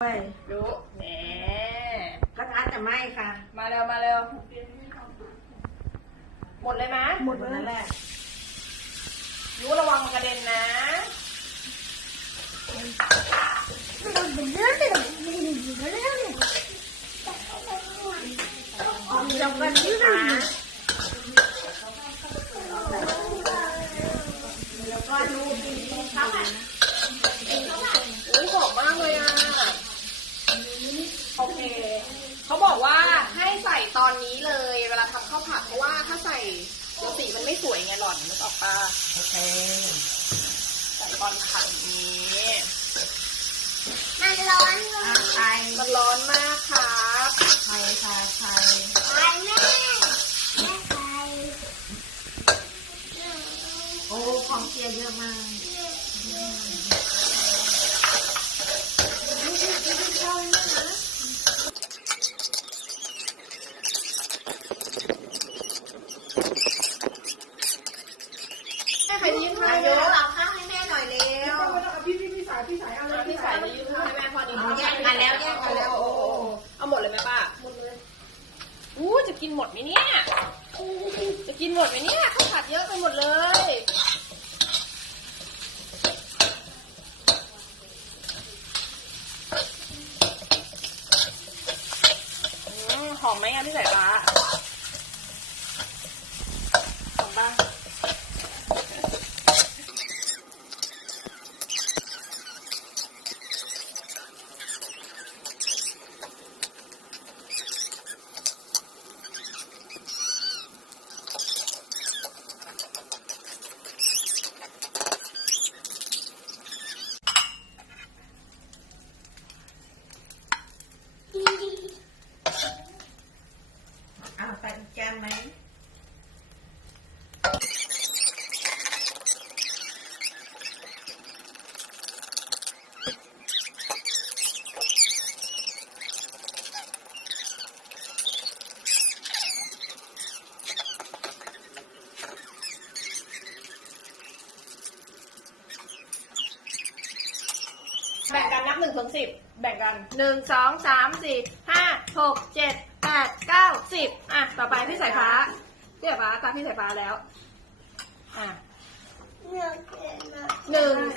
รู้แหมกระทะจะไหม้ค่ะมาเร็วมาเร็วหมดเลยไหมหมดแล้วแหละรู้ระวังมันกระเด็นนะจับกันที่ขาแล้วก็ลูกเขาอ่ะอุ้ยหอมมากเลยอ่ะโอเคเขาบอกว่าให้ใส่ตอนนี้เลยเวลาทำข้าวผัดเพราะว่าถ้าใส่เดี๋ยวสีมันไม่สวยไงหล่อนนึกออกปะโอเคใส่ตอนผัดนี้มันร้อนไฟมันร้อนมากครับ ไฟค่ะไฟไฟแม่ไฟโอ้ของเชียร์เยอะมากใครยิ้มให้เย เดี๋ยว อะ เราข้าวให้แม่หน่อยเร็วพี่สายเอาเลยพี่สายจะยืมให้แม่พอดี แยกกันแล้วแยกกันแล้ว เอาหมดเลยไหมป้าหมดเลยอู้จะกินหมดไหมเนี่ยจะกินหมดไหมเนี่ยข้าวผัดเยอะไปหมดเลยหอมไหมอ่ะพี่สายฟ้าหอมป่ะใส่แก้มไหมแบ่งกันนับ1 ถึง 10แบ่งกัน1 2 3 4 5 6 7 8 9 10อ่ะต่อไปพี่สายฟ้าพี่สายฟ้าตามพี่สายฟ้าแล้วอ่ะ1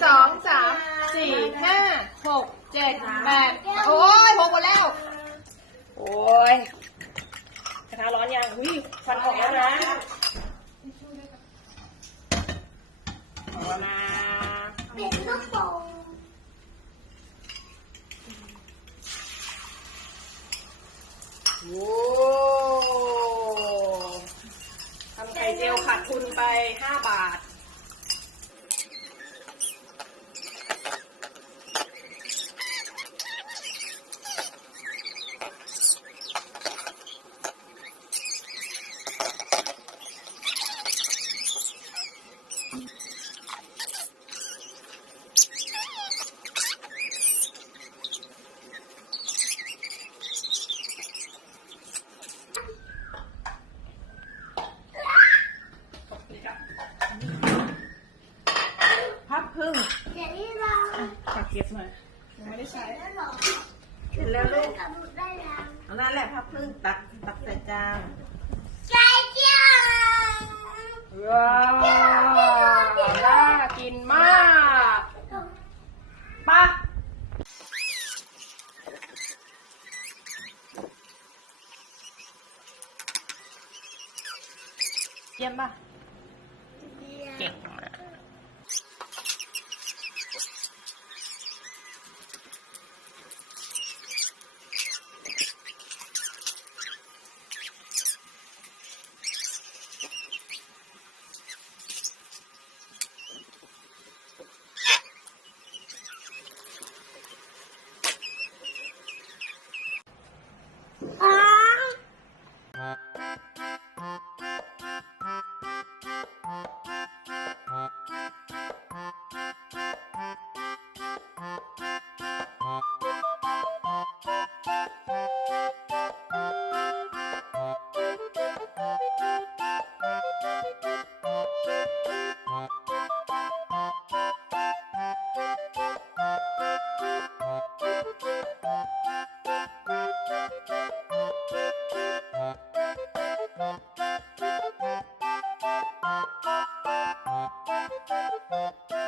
2 3 4 5 6 7 8โอ้ย6หมดแล้วโอ้ยกระทะร้อนยังอุ้ยควันออกแล้วนะออกแล้วนะเป็นลูกโป่งโอ้ทำไข่เจียวขาดทุนไป5 บาทพับพึ่ง เดี๋ยวนี้เรา ฝากเก็บหน่อยยังไม่ได้ใช้ แล้วหรอ เสร็จแล้วลูก กระดูกได้ยัง เอานั่นแหละพับพึ่งตักใส่จาน ใจเจียว ว้าวน่ากินมากปะเยี่ยมป่ะเก่งมาก Thank you.